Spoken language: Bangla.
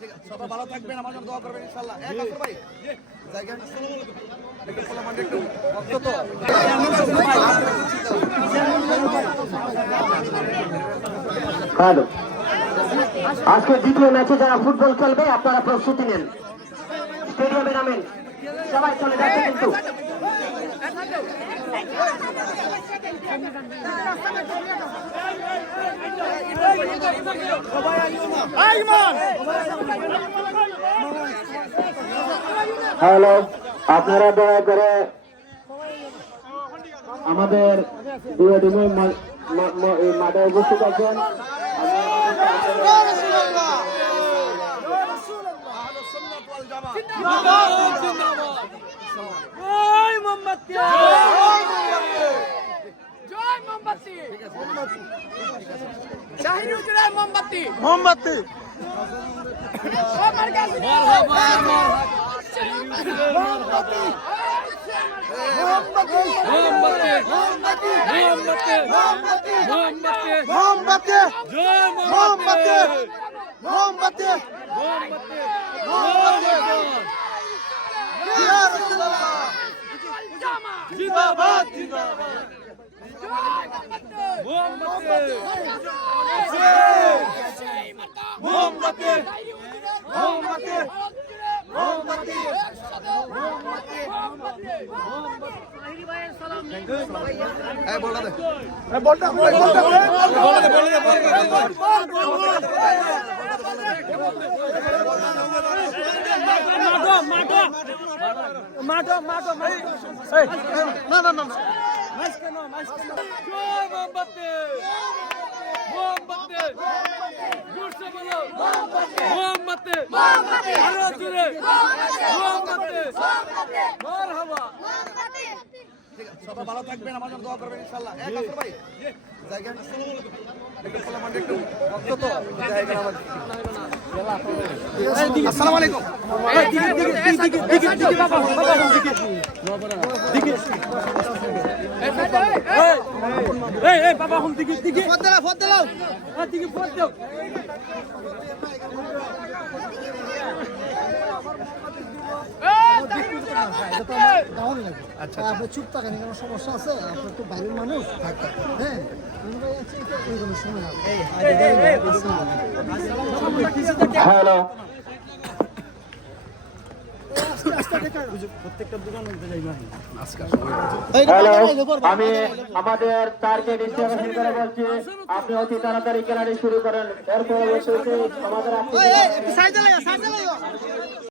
ঠিক আছে, সবাই ভালো থাকবেন, আমার জন্য দোয়া করবেন ইনশাআল্লাহ। আসর ভাই জায়গা একটু খোলা মাঠে একটু ভক্ত তো হ্যালো, আজকে দ্বিতীয় ম্যাচে যারা ফুটবল খেলবে আপনারা প্রস্তুতি নেন, স্টেডিয়ামে নামেন, সবাই চলে যাচ্ছে কিন্তু হ্যালো, আপনারা দয়া করে আমাদের দুই টিমে মাঠে উপস্থিত আছেন। মোমবাতি জিন্দাবাদ সবাই ভালো থাকবেন, আমার জন্য দোয়া করবেন ইনশাআল্লাহ। আসর ভাই জায়গা একটু খোলা মাঠে একটু ভক্ত তো জায়গা আমার। আসসালামু আলাইকুম। আচ্ছা, আপনি চুপ থাকেন, কোনো সমস্যা আছে? আপনার তো বাইরের মানুষ, হ্যাঁ হ্যালো, আমি আমাদের তারকে ডিস্ট্রিবিউশন করে বলছি, আপনি অতি তাড়াতাড়ি খেলাটি শুরু করেন। এরপর আমাদের